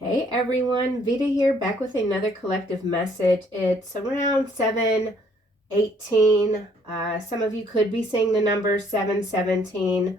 Hey everyone, Veda here, back with another collective message. It's around 7:18. Some of you could be seeing the number 7:17.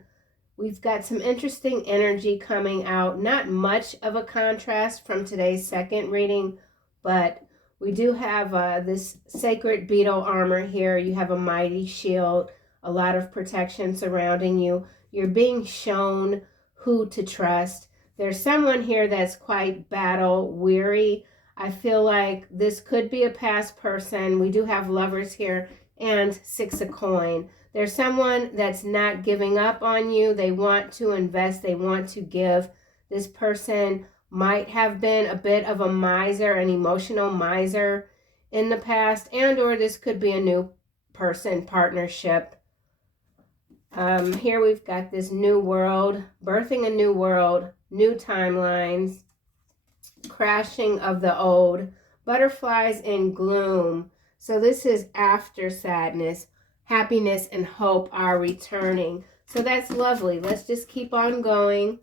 We've got some interesting energy coming out. Not much of a contrast from today's second reading, but we do have this sacred beetle armor here. You have a mighty shield, a lot of protection surrounding you. You're being shown who to trust. There's someone here that's quite battle weary. I feel like this could be a past person. We do have lovers here and six of coin. There's someone that's not giving up on you. They want to invest. They want to give. This person might have been a bit of a miser, an emotional miser in the past, and or this could be a new person partnership. Here we've got this new world, birthing a new world, new timelines, crashing of the old, butterflies in gloom. So this is after sadness. Happiness and hope are returning. So that's lovely. Let's just keep on going.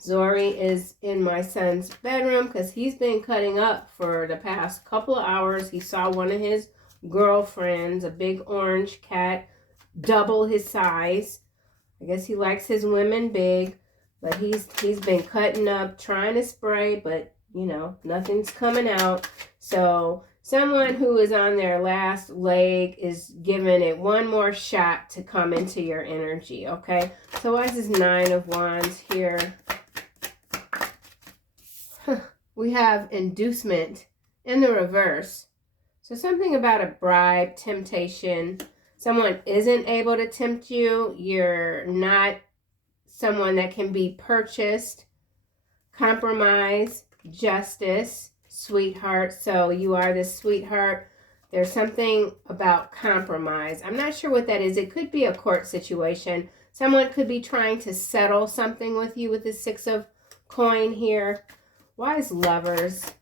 Zori is in my son's bedroom because he's been cutting up for the past couple of hours. He saw one of his girlfriends, a big orange cat, double his size. I guess he likes his women big, but he's been cutting up, trying to spray, but you know, nothing's coming out. So someone who is on their last leg is giving it one more shot to come into your energy, okay? So why is this 9 of Wands here? We have inducement in the reverse. So something about a bribe, temptation. Someone isn't able to tempt you. You're not someone that can be purchased. Compromise, justice, sweetheart. So you are this sweetheart. There's something about compromise. I'm not sure what that is. It could be a court situation. Someone could be trying to settle something with you with the 6 of coin here. Why is lovers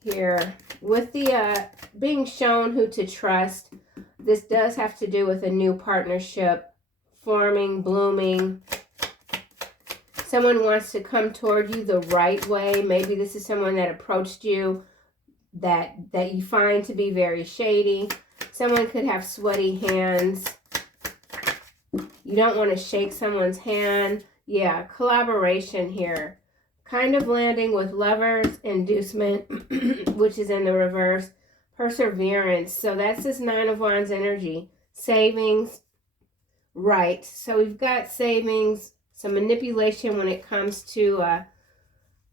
here? With the being shown who to trust, this does have to do with a new partnership, forming, blooming. Someone wants to come toward you the right way. Maybe this is someone that approached you that you find to be very shady. Someone could have sweaty hands. You don't want to shake someone's hand. Yeah, collaboration here. Kind of landing with lovers, inducement, which is in the reverse. Perseverance. So that's this 9 of Wands energy. Savings. Right. So we've got savings, some manipulation when it comes to,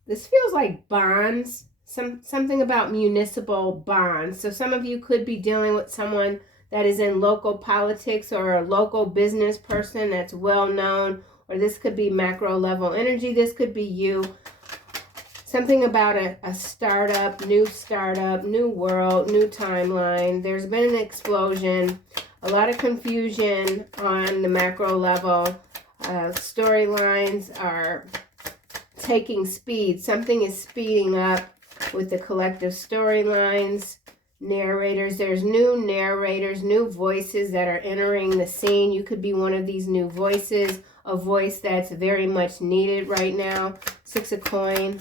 this feels like bonds. Something about municipal bonds. So some of you could be dealing with someone that is in local politics or a local business person that's well known, or this could be macro level energy. This could be you. Something about a startup, new world, new timeline. There's been an explosion, a lot of confusion on the macro level. Storylines are taking speed. Something is speeding up with the collective storylines. Narrators, there's new narrators, new voices that are entering the scene. You could be one of these new voices, a voice that's very much needed right now. 6 of coin.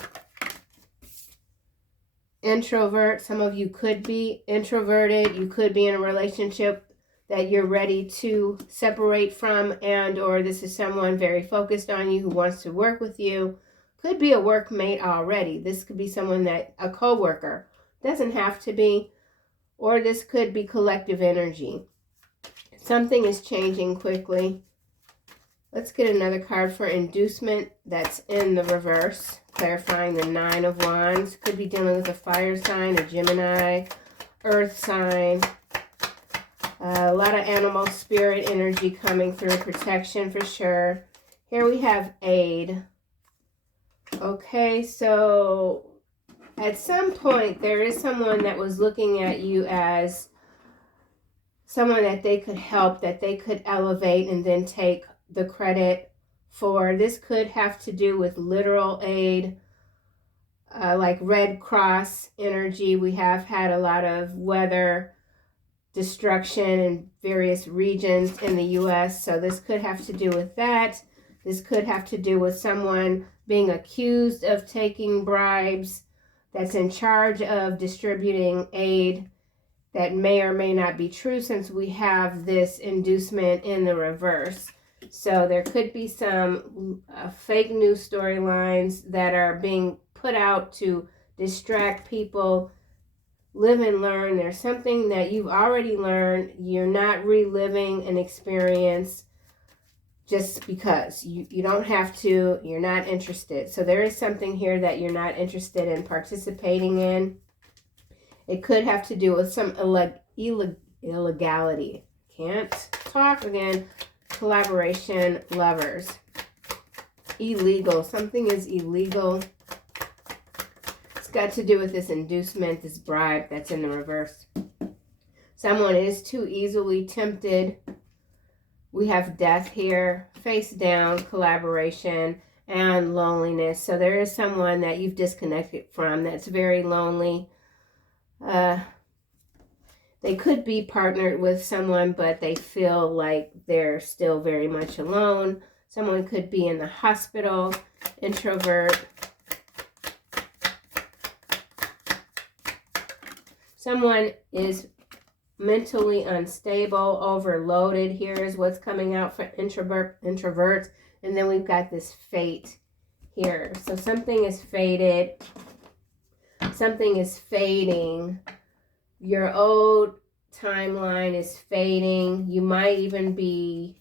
Introvert, some of you could be introverted. You could be in a relationship that you're ready to separate from, and or this is someone very focused on you who wants to work with you. Could be a workmate already. This could be someone that, a co-worker. Doesn't have to be. Or this could be collective energy. Something is changing quickly. Let's get another card for inducement that's in the reverse, clarifying the 9 of Wands. Could be dealing with a fire sign, a Gemini, earth sign. A lot of animal spirit energy coming through, protection for sure. Here we have aid. Okay, so at some point there is someone that was looking at you as someone that they could help, that they could elevate and then take the credit for. This could have to do with literal aid, like Red Cross energy. We have had a lot of weather destruction in various regions in the U.S., so this could have to do with that. This could have to do with someone being accused of taking bribes, that's in charge of distributing aid. That may or may not be true since we have this inducement in the reverse. So there could be some fake news storylines that are being put out to distract people. Live and learn. There's something that you've already learned. You're not reliving an experience just because. You don't have to. You're not interested. So there is something here that you're not interested in participating in. It could have to do with some illegality. Can't talk again. Collaboration, lovers. Illegal. Something is illegal. It's got to do with this inducement, this bribe that's in the reverse. Someone is too easily tempted. We have death here, face down, collaboration, and loneliness. So there is someone that you've disconnected from that's very lonely. They could be partnered with someone, but they feel like they're still very much alone. Someone could be in the hospital, introvert. Someone is mentally unstable, overloaded. Here is what's coming out for introverts. And then we've got this fate here. So something is fated. Something is fading. Your old timeline is fading. You might even be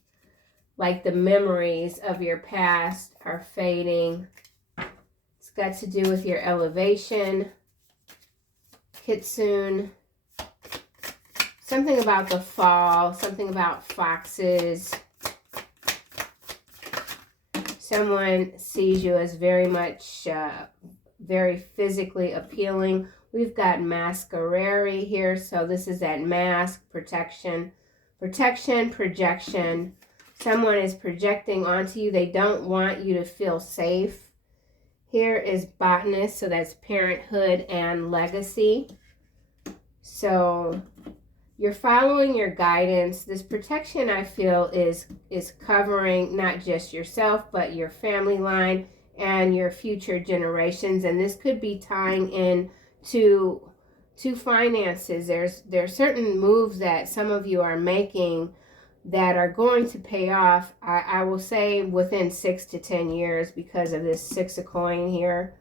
like the memories of your past are fading. It's got to do with your elevation. Kitsune. Something about the fall. Something about foxes. Someone sees you as very much, very physically appealing. We've got masquerade here. So this is that mask, protection, projection. Someone is projecting onto you. They don't want you to feel safe. Here is botanist. So that's parenthood and legacy. So you're following your guidance. This protection, I feel, is covering not just yourself, but your family line and your future generations. And this could be tying in to finances. There are certain moves that some of you are making that are going to pay off, I will say, within 6 to 10 years because of this 6 of coin here.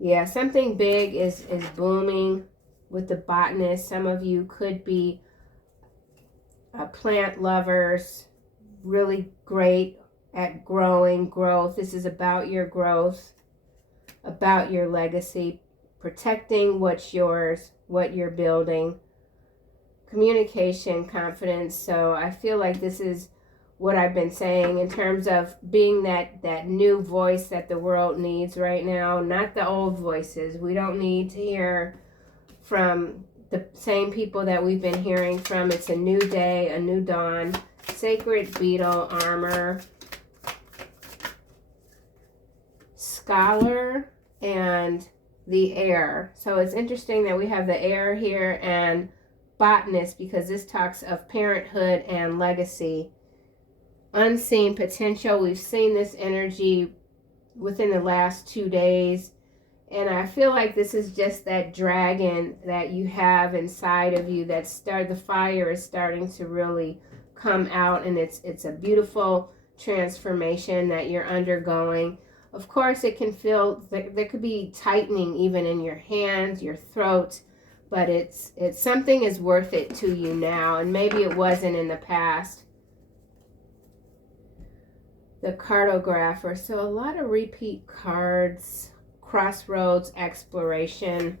Yeah, something big is blooming with the botanist. Some of you could be plant lovers, really great at growth. This is about your growth, about your legacy, protecting what's yours, what you're building. Communication, confidence. So I feel like this is what I've been saying in terms of being that new voice that the world needs right now, not the old voices. We don't need to hear from the same people that we've been hearing from. It's a new day, a new dawn. Sacred beetle, armor, scholar, and the Heir. So it's interesting that we have the Heir here and botanist, because this talks of parenthood and legacy. Unseen potential. We've seen this energy within the last 2 days. And I feel like this is just that dragon that you have inside of you that the fire is starting to really come out, and it's a beautiful transformation that you're undergoing. Of course, it can feel, there could be tightening even in your hands, your throat, but it's something is worth it to you now, and maybe it wasn't in the past. The cartographer. So a lot of repeat cards. Crossroads, exploration,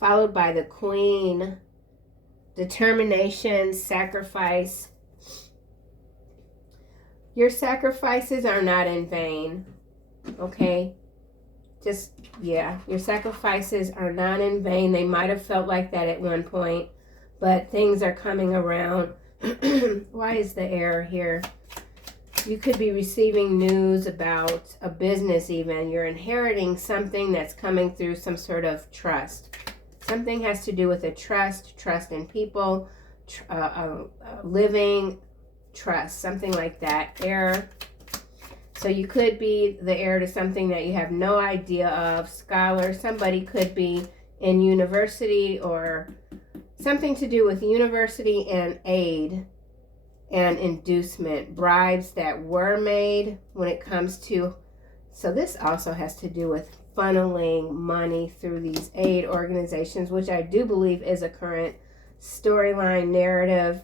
followed by the Queen, determination, sacrifice. Your sacrifices are not in vain, okay? Your sacrifices are not in vain. They might have felt like that at one point, but things are coming around. Why is the Heir here? You could be receiving news about a business even. You're inheriting something that's coming through some sort of trust. Something has to do with a trust in people, living, trust, something like that. Heir. So you could be the heir to something that you have no idea of. Scholar, somebody could be in university or something to do with university and aid and inducement, bribes that were made when it comes to, so this also has to do with funneling money through these aid organizations, which I do believe is a current storyline narrative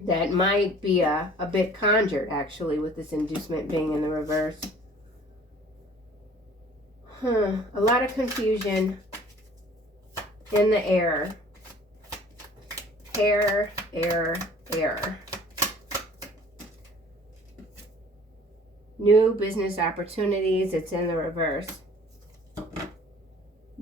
that might be a bit conjured, actually, with this inducement being in the reverse. A lot of confusion in the air. Heir, heir, heir. New business opportunities, it's in the reverse.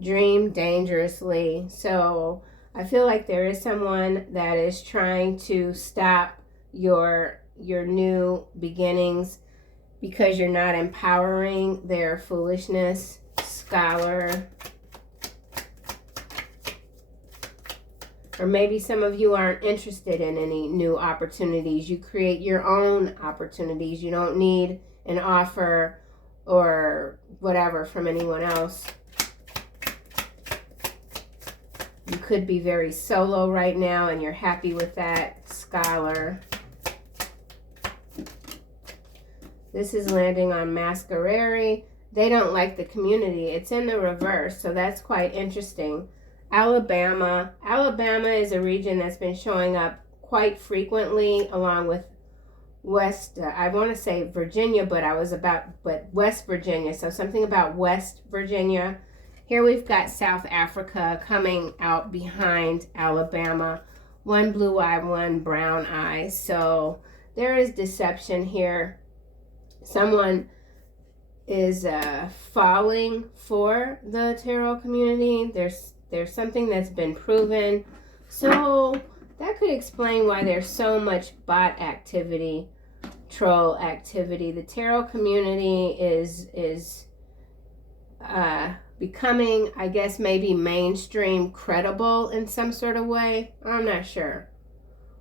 Dream dangerously. So I feel like there is someone that is trying to stop your new beginnings because you're not empowering their foolishness. Scholar. Or maybe some of you aren't interested in any new opportunities. You create your own opportunities. You don't need an offer or whatever from anyone else. You could be very solo right now and you're happy with that. Scholar. This is landing on Masquerade. They don't like the community. It's in the reverse, so that's quite interesting. Alabama. Alabama is a region that's been showing up quite frequently along with West, I want to say Virginia, but West Virginia. So something about West Virginia. Here we've got South Africa coming out behind Alabama. One blue eye, one brown eye. So there is deception here. Someone is falling for the tarot community. There's something that's been proven. So that could explain why there's so much bot activity, troll activity. The tarot community is becoming, I guess, maybe mainstream credible in some sort of way. I'm not sure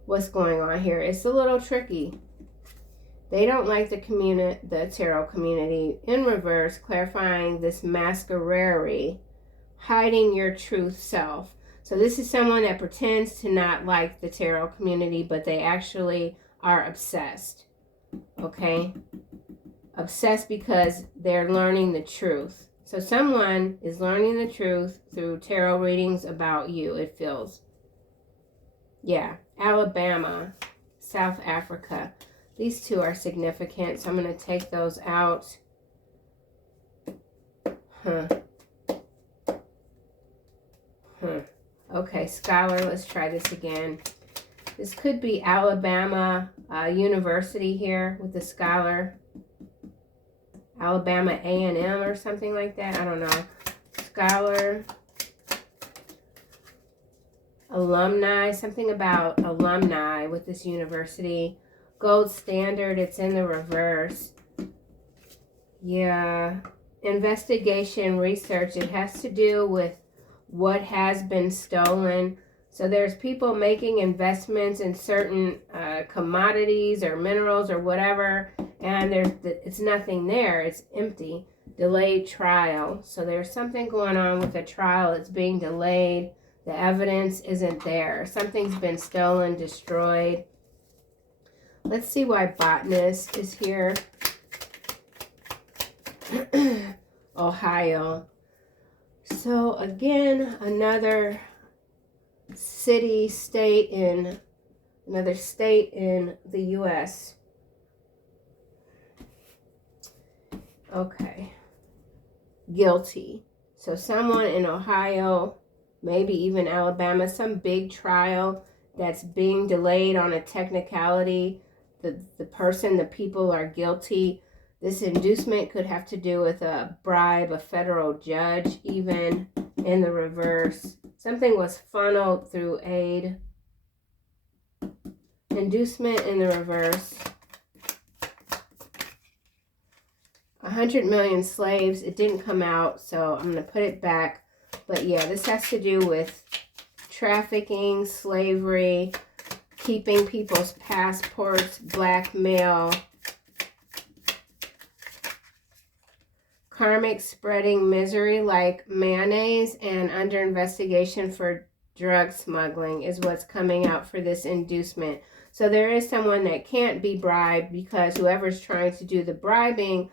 what's going on here. It's a little tricky. They don't like the tarot community. In reverse, clarifying this masquerade, hiding your truth self. So this is someone that pretends to not like the tarot community, but they actually are obsessed. Okay? Obsessed because they're learning the truth. So someone is learning the truth through tarot readings about you, it feels. Yeah. Alabama, South Africa. These two are significant, so I'm going to take those out. Okay, scholar, let's try this again. This could be Alabama University here with the scholar. Alabama A&M or something like that. I don't know. Scholar. Alumni. Something about alumni with this university. Gold standard. It's in the reverse. Yeah. Investigation, research. It has to do with what has been stolen. So there's people making investments in certain commodities or minerals or whatever, and it's nothing there. It's empty. Delayed trial. So there's something going on with the trial. It's being delayed. The evidence isn't there. Something's been stolen, destroyed. Let's see why botanist is here. Ohio. So again, another state in the U.S. Okay. Guilty. So someone in Ohio, maybe even Alabama, some big trial that's being delayed on a technicality. The people are guilty. This inducement could have to do with a bribe, a federal judge, even in the reverse. Something was funneled through aid. Inducement in the reverse. 100 million slaves. It didn't come out, so I'm going to put it back. But yeah, this has to do with trafficking, slavery, keeping people's passports, blackmail, karmic spreading misery like mayonnaise, and under investigation for drug smuggling is what's coming out for this inducement. So there is someone that can't be bribed because whoever's trying to do the bribing,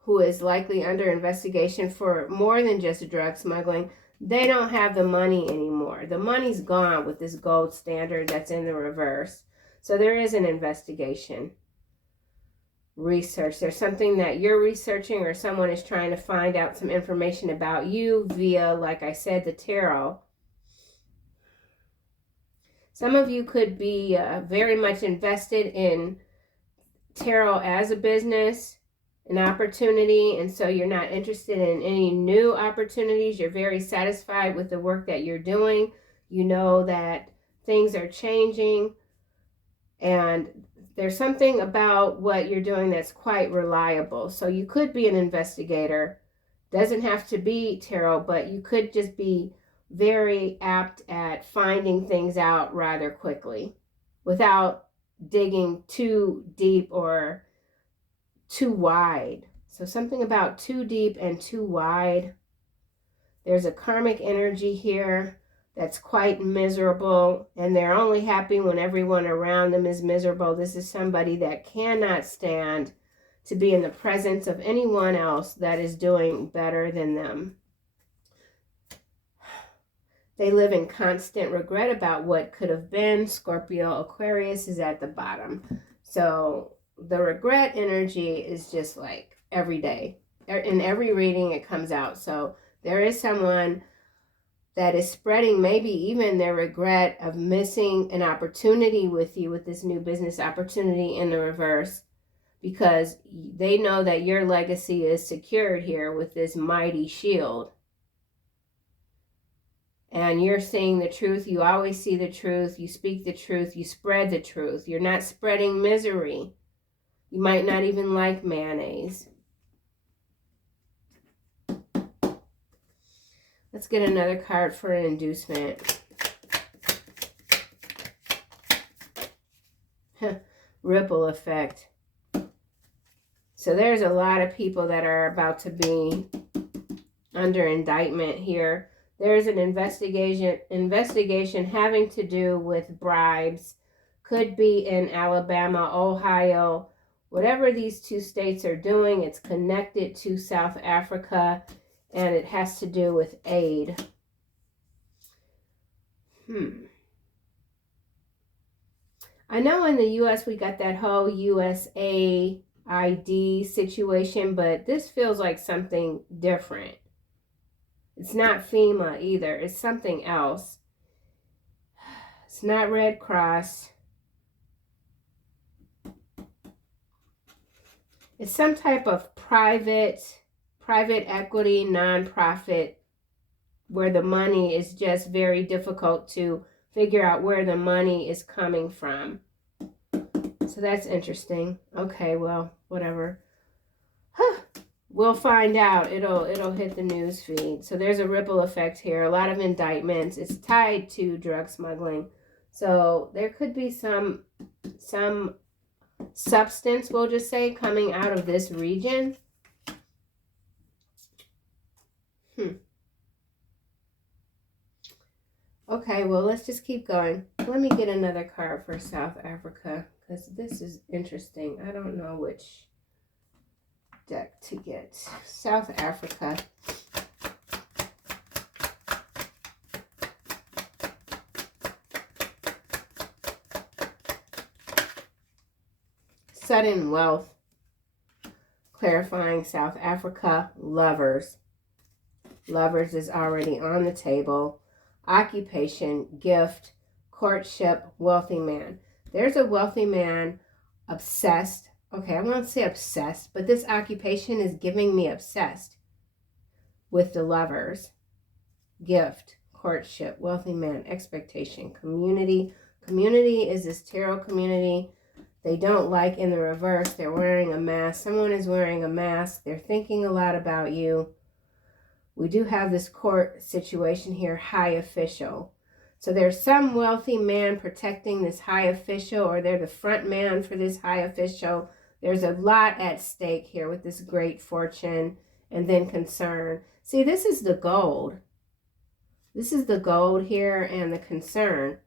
who is likely under investigation for more than just drug smuggling, they don't have the money anymore. The money's gone with this gold standard that's in the reverse. So there is an investigation. Research. There's something that you're researching or someone is trying to find out some information about you via, like I said, the tarot. Some of you could be very much invested in tarot as a business, an opportunity, and so you're not interested in any new opportunities. You're very satisfied with the work that you're doing. You know that things are changing, and there's something about what you're doing that's quite reliable. So you could be an investigator. Doesn't have to be tarot, but you could just be very apt at finding things out rather quickly without digging too deep or too wide. So something about too deep and too wide. There's a karmic energy here that's quite miserable, and they're only happy when everyone around them is miserable. This is somebody that cannot stand to be in the presence of anyone else that is doing better than them. They live in constant regret about what could have been. Scorpio, Aquarius is at the bottom. So the regret energy is just like every day. In every reading it comes out. So there is someone that is spreading maybe even their regret of missing an opportunity with you with this new business opportunity in the reverse, because they know that your legacy is secured here with this mighty shield. And you're seeing the truth. You always see the truth. You speak the truth. You spread the truth. You're not spreading misery. You might not even like mayonnaise. Let's get another card for an inducement. Ripple effect. So there's a lot of people that are about to be under indictment here. There's an investigation having to do with bribes. Could be in Alabama, Ohio, whatever these two states are doing. It's connected to South Africa, and it has to do with aid. I know in the U.S. we got that whole USAID situation, but this feels like something different. It's not FEMA either. It's something else. It's not Red Cross. It's some type of private equity, nonprofit, where the money is just very difficult to figure out where the money is coming from. So that's interesting. Okay, well, whatever. We'll find out. It'll hit the news feed. So there's a ripple effect here. A lot of indictments. It's tied to drug smuggling. So there could be some substance, we'll just say, coming out of this region. Okay, well, let's just keep going. Let me get another card for South Africa, because this is interesting. I don't know which deck to get. South Africa. Sudden wealth. Clarifying South Africa. Lovers. Lovers is already on the table. Occupation, gift, courtship, wealthy man. There's a wealthy man, obsessed. Okay, I won't say obsessed, but this occupation is giving me obsessed with the lovers. Gift, courtship, wealthy man, expectation, community. Community is this tarot community. They don't like in the reverse. They're wearing a mask. Someone is wearing a mask. They're thinking a lot about you. We do have this court situation here, high official. So there's some wealthy man protecting this high official, or they're the front man for this high official. There's a lot at stake here with this great fortune and then concern. See, this is the gold. This is the gold here and the concern.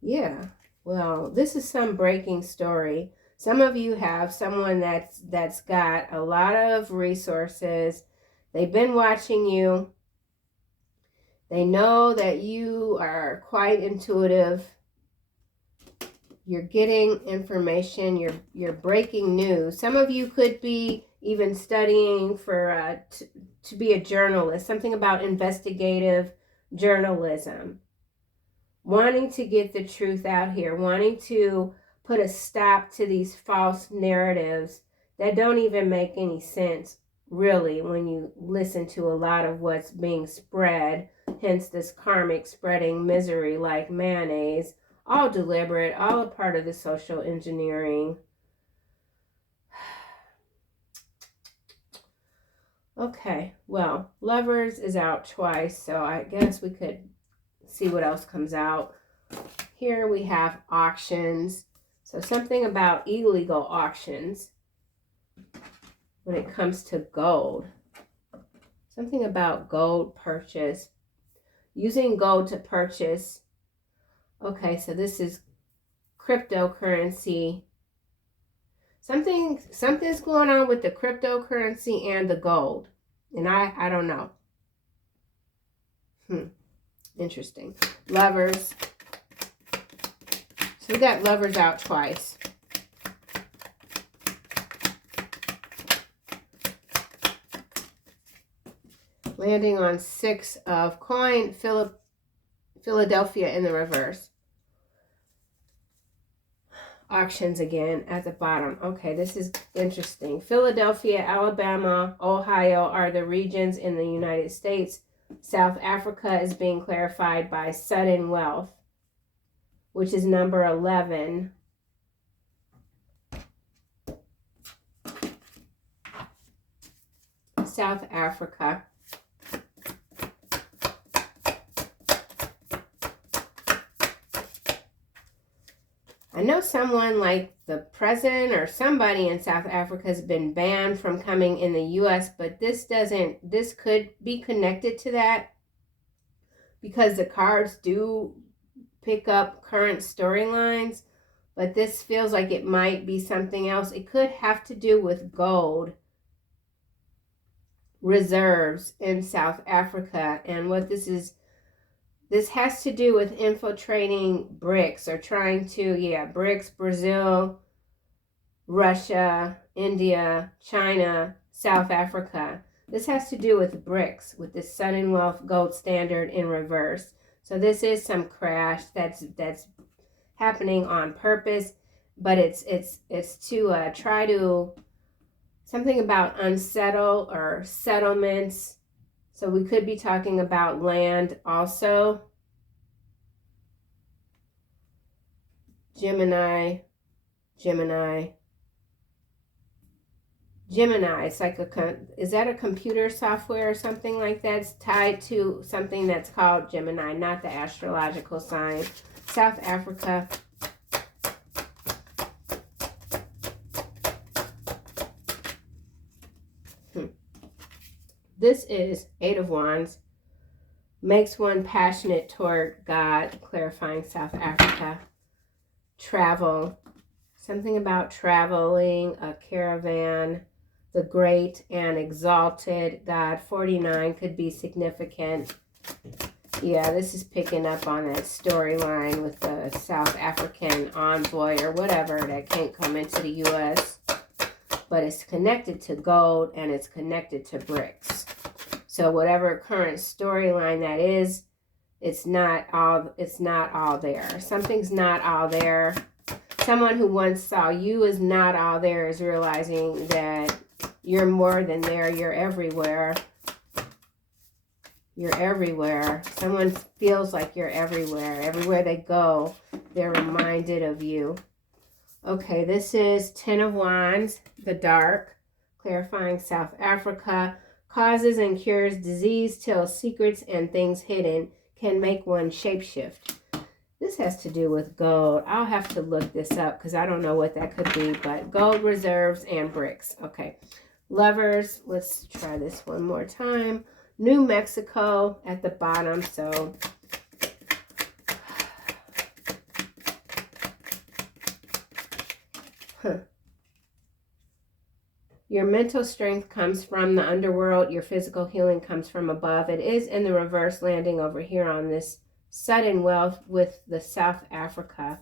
Yeah, well, this is some breaking story. Some of you have someone that's got a lot of resources. They've been watching you. They know that you are quite intuitive. You're getting information. You're breaking news. Some of you could be even studying for to be a journalist. Something about investigative journalism. Wanting to get the truth out here. Wanting to put a stop to these false narratives that don't even make any sense, really, when you listen to a lot of what's being spread. Hence this karmic spreading misery like mayonnaise. All deliberate, all a part of the social engineering. Okay, well, Lovers is out twice, so I guess we could see what else comes out. Here we have auctions. So something about illegal auctions when it comes to gold. Something about gold purchase. Using gold to purchase. Okay, so this is cryptocurrency. Something's going on with the cryptocurrency and the gold. And I don't know. Interesting. Lovers. So we got Lovers out twice. Landing on 6 of coin, Philadelphia in the reverse. Auctions again at the bottom. Okay, this is interesting. Philadelphia, Alabama, Ohio are the regions in the United States. South Africa is being clarified by sudden wealth, which is number 11. South Africa. I know someone like the president or somebody in South Africa has been banned from coming in the U.S., but this could be connected to that because the cards do pick up current storylines, but this feels like it might be something else. It could have to do with gold reserves in South Africa, and what this has to do with infiltrating BRICS, or trying to, BRICS, Brazil, Russia, India, China, South Africa. This has to do with BRICS, with this sudden wealth gold standard in reverse. So this is some crash that's happening on purpose, but it's to try to, something about unsettle or settlements. So we could be talking about land also. Gemini. It's like is that a computer software or something like that? It's tied to something that's called Gemini, not the astrological sign. South Africa. This is 8 of Wands. Makes one passionate toward God, clarifying South Africa. Travel. Something about traveling, a caravan, the great and exalted God. 49 could be significant. Yeah, this is picking up on that storyline with the South African envoy or whatever that can't come into the U.S. But it's connected to gold and it's connected to BRICS. So whatever current storyline that is, it's not all there. Something's not all there. Someone who once saw you as not all there is realizing that you're more than there. You're everywhere. You're everywhere. Someone feels like you're everywhere. Everywhere they go, they're reminded of you. Okay, this is 10 of Wands, the dark, clarifying South Africa. Causes and cures disease, tells secrets and things hidden, can make one shapeshift. This has to do with gold. I'll have to look this up because I don't know what that could be, but gold reserves and bricks. Okay. Lovers, let's try this one more time. New Mexico at the bottom, so your mental strength comes from the underworld. Your physical healing comes from above. It is in the reverse, landing over here on this sudden wealth with the South Africa.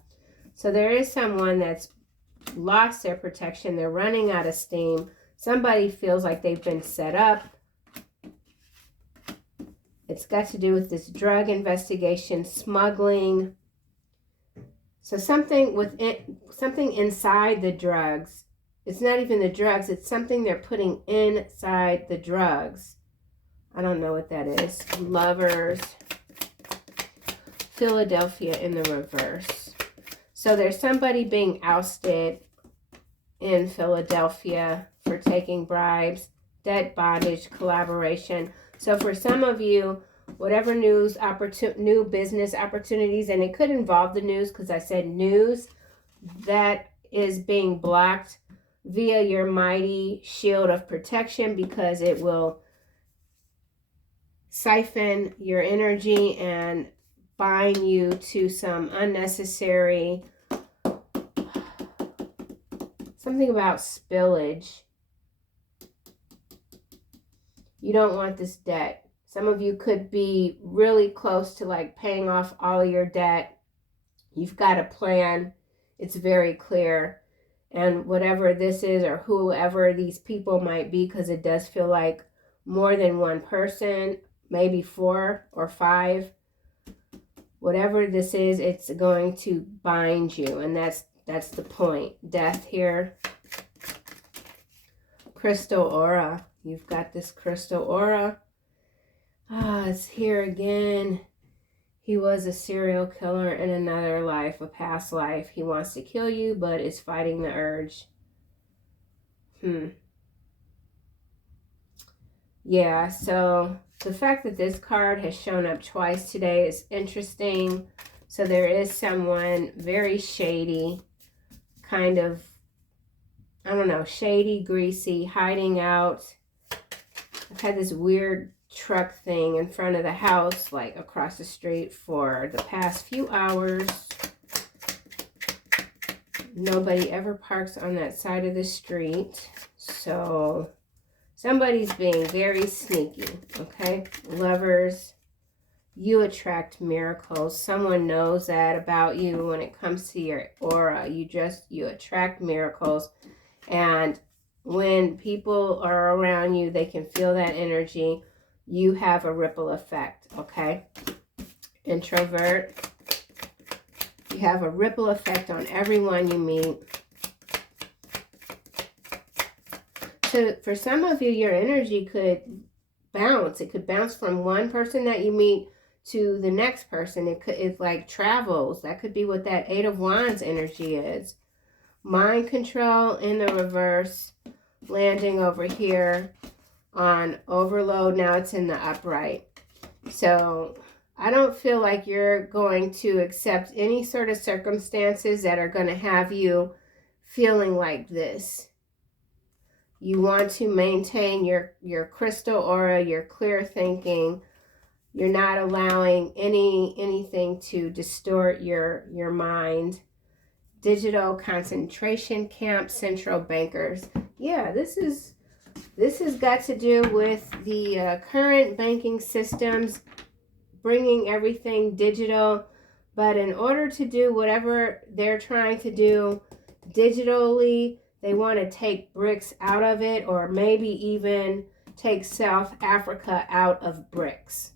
So there is someone that's lost their protection. They're running out of steam. Somebody feels like they've been set up. It's got to do with this drug investigation, smuggling. So something inside the drugs. It's not even the drugs. It's something they're putting inside the drugs. I don't know what that is. Lovers. Philadelphia in the reverse. So there's somebody being ousted in Philadelphia for taking bribes, debt, bondage, collaboration. So for some of you, whatever new business opportunities, and it could involve the news because I said news, that is being blocked via your mighty shield of protection because it will siphon your energy and bind you to some unnecessary, something about spillage. You don't want this debt. Some of you could be really close to like paying off all of your debt. You've got a plan. It's very clear. And whatever this is or whoever these people might be, because it does feel like more than one person, maybe 4 or 5. Whatever this is, it's going to bind you. And that's the point. Death here. Crystal aura. You've got this crystal aura. It's here again. He was a serial killer in another life, a past life. He wants to kill you, but is fighting the urge. Yeah, so the fact that this card has shown up twice today is interesting. So there is someone very shady, kind of, I don't know, shady, greasy, hiding out. I've had this weird truck thing in front of the house, like across the street for the past few hours. Nobody ever parks on that side of the street. So somebody's being very sneaky, okay? Lovers, you attract miracles. Someone knows that about you when it comes to your aura. You attract miracles. And when people are around you, they can feel that energy. You have a ripple effect, okay? Introvert, you have a ripple effect on everyone you meet. So for some of you, your energy could bounce. It could bounce from one person that you meet to the next person. It like travels. That could be what that 8 of Wands energy is. Mind control in the reverse, landing over here on overload. Now it's in the upright. So I don't feel like you're going to accept any sort of circumstances that are going to have you feeling like this. You want to maintain your crystal aura, your clear thinking. You're not allowing anything to distort your mind. Digital concentration camp, central bankers. Yeah, this has got to do with the current banking systems, bringing everything digital. But in order to do whatever they're trying to do digitally, they want to take bricks out of it, or maybe even take South Africa out of bricks.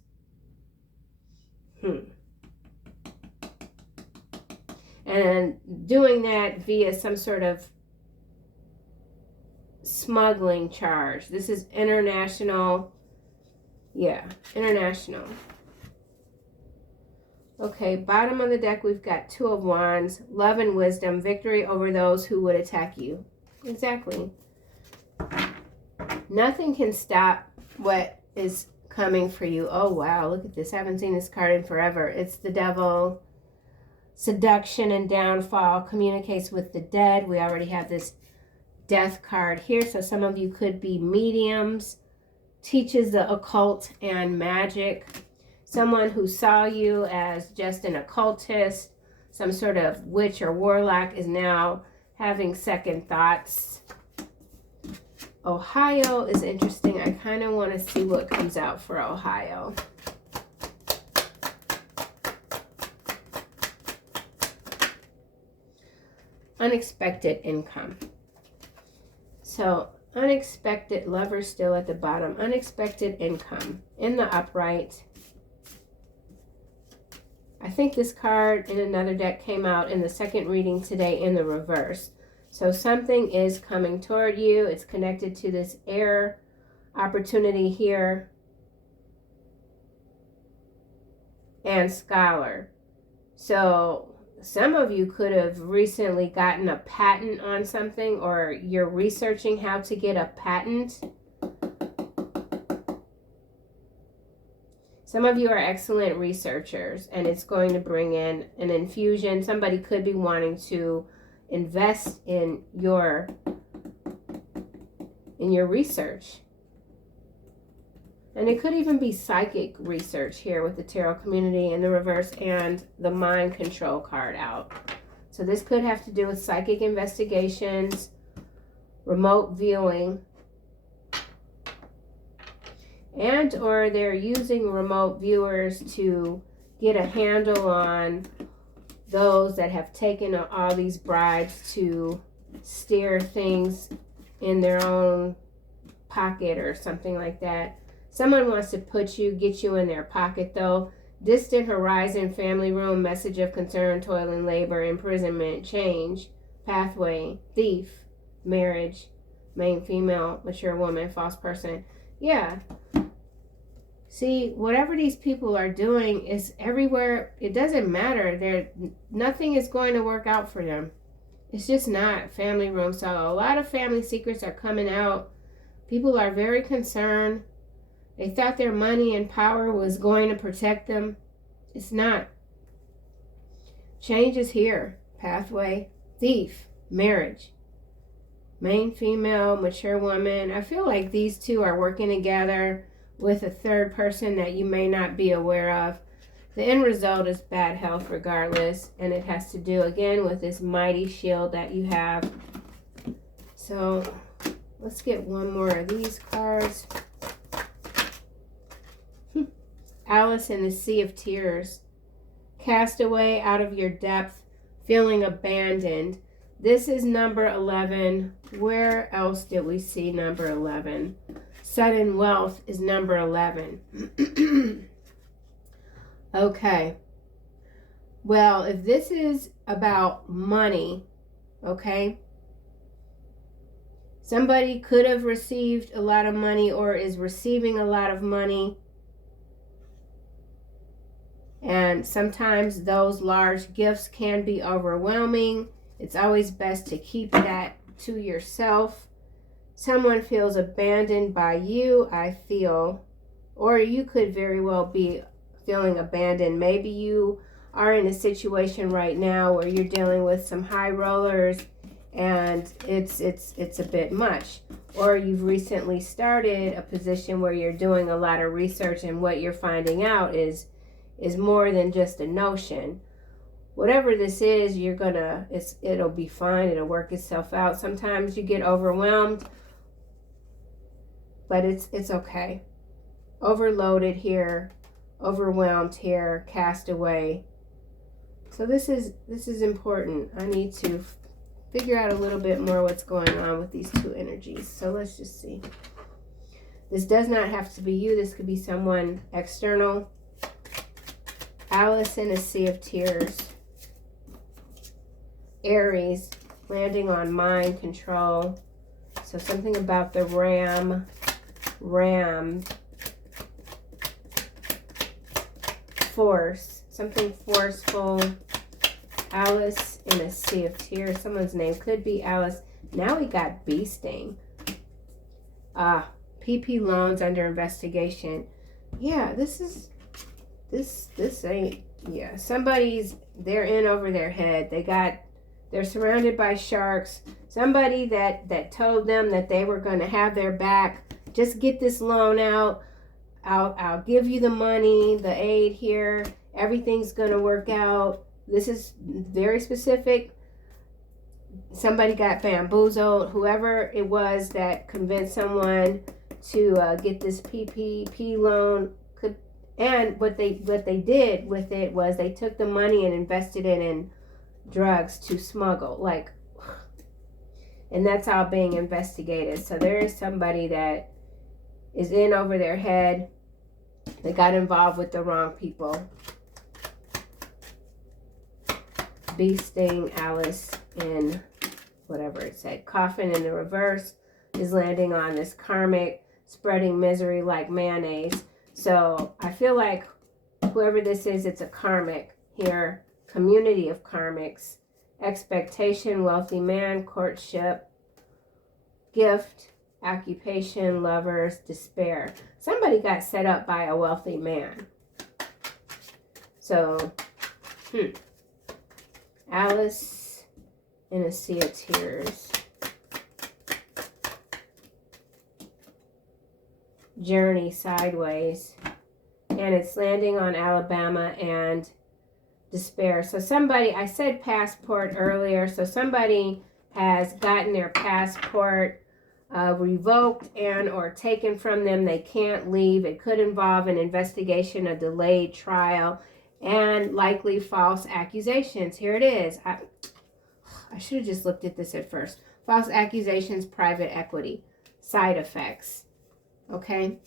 And doing that via some sort of smuggling charge. This is international. Yeah, international. Okay, bottom of the deck, we've got 2 of Wands, love and wisdom, victory over those who would attack you. Exactly. Nothing can stop what is coming for you. Oh, wow. Look at this. I haven't seen this card in forever. It's the devil. Seduction and downfall. Communicates with the dead. We already have this death card here. So some of you could be mediums. Teaches the occult and magic. Someone who saw you as just an occultist, some sort of witch or warlock, is now having second thoughts. Ohio is interesting. I kind of want to see what comes out for Ohio. Unexpected income. So unexpected, lover still at the bottom. Unexpected income in the upright. I think this card in another deck came out in the second reading today in the reverse. So something is coming toward you. It's connected to this Heir opportunity here. And Scholar. So some of you could have recently gotten a patent on something, or you're researching how to get a patent. Some of you are excellent researchers, and it's going to bring in an infusion. Somebody could be wanting to invest in your research. And it could even be psychic research here with the tarot community in the reverse and the mind control card out. So this could have to do with psychic investigations, remote viewing, and or they're using remote viewers to get a handle on those that have taken all these bribes to steer things in their own pocket or something like that. Someone wants to get you in their pocket though. Distant horizon, family room, message of concern, toil and labor, imprisonment, change, pathway, thief, marriage, main female, mature woman, false person. Yeah. See, whatever these people are doing is everywhere. It doesn't matter. Nothing is going to work out for them. It's just not. Family room. So a lot of family secrets are coming out. People are very concerned. They thought their money and power was going to protect them. It's not. Change is here. Pathway, thief, marriage, main female, mature woman. I feel like these two are working together with a third person that you may not be aware of. The end result is bad health regardless, and it has to do again with this mighty shield that you have. So let's get one more of these cards. Alice in the Sea of Tears. Cast away out of your depth, feeling abandoned. This is number 11. Where else did we see number 11? Sudden wealth is number 11. Okay. Well, if this is about money, okay, somebody could have received a lot of money or is receiving a lot of money. And sometimes those large gifts can be overwhelming. It's always best to keep that to yourself. Someone feels abandoned by you, I feel. Or you could very well be feeling abandoned. Maybe you are in a situation right now where you're dealing with some high rollers and it's a bit much. Or you've recently started a position where you're doing a lot of research and what you're finding out is more than just a notion. Whatever this is, it'll be fine. It'll work itself out. Sometimes you get overwhelmed, but it's okay. Overloaded here, overwhelmed here, cast away. So this is important. I need to figure out a little bit more what's going on with these two energies. So let's just see. This does not have to be you. This could be someone external. Alice in a Sea of Tears. Aries, landing on mind control. So something about the ram, force, something forceful. Alice in a Sea of Tears. Someone's name could be Alice. Now we got bee sting. PP loans under investigation. yeah, this ain't, yeah, they're in over their head. They're surrounded by sharks. Somebody that told them that they were going to have their back. Just get this loan out. I'll give you the money, the aid here. Everything's going to work out. This is very specific. Somebody got bamboozled. Whoever it was that convinced someone to get this PPP loan could, and what they did with it was they took the money and invested it in drugs to smuggle, like, and that's all being investigated. So there is somebody that is in over their head. They got involved with the wrong people. Bee sting, Alice in whatever it said. Coffin in the reverse is landing on this karmic, spreading misery like mayonnaise. So I feel like whoever this is, it's a karmic here. Community of karmics. Expectation, wealthy man, courtship, gift, occupation, lovers, despair. Somebody got set up by a wealthy man. So, Alice in a Sea of Tears. Journey sideways. And it's landing on Alabama and despair. So somebody, I said passport earlier, so somebody has gotten their passport revoked and or taken from them. They can't leave. It could involve an investigation, a delayed trial, and likely false accusations. Here it is. I should have just looked at this at first. False accusations, private equity, side effects. Okay?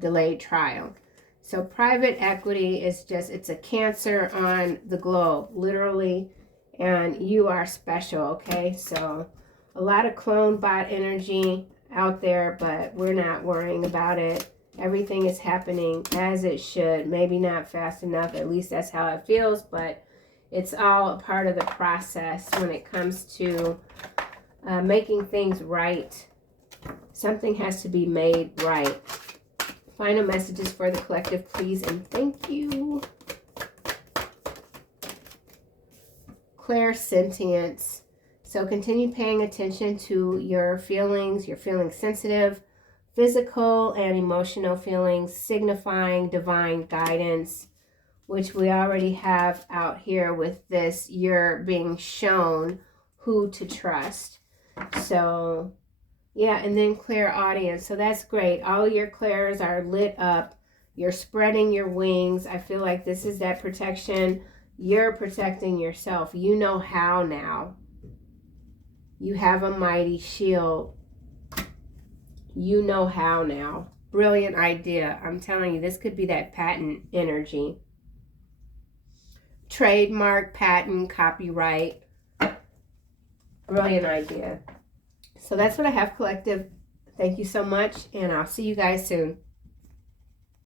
Delayed trial. So private equity is just, it's a cancer on the globe, literally, and you are special, okay? So a lot of clone bot energy out there, but we're not worrying about it. Everything is happening as it should. Maybe not fast enough, at least that's how it feels, but it's all a part of the process when it comes to making things right. Something has to be made right. Final messages for the collective, please, and thank you. Clairsentience. So continue paying attention to your feelings. You're feeling sensitive, physical and emotional feelings, signifying divine guidance, which we already have out here with this. You're being shown who to trust. So yeah, and then clairaudience. So that's great. All your clairs are lit up. You're spreading your wings. I feel like this is that protection. You're protecting yourself. You know how now. You have a mighty shield. You know how now. Brilliant idea. I'm telling you, this could be that patent energy. Trademark, patent, copyright. Brilliant idea. So that's what I have, collective. Thank you so much, and I'll see you guys soon.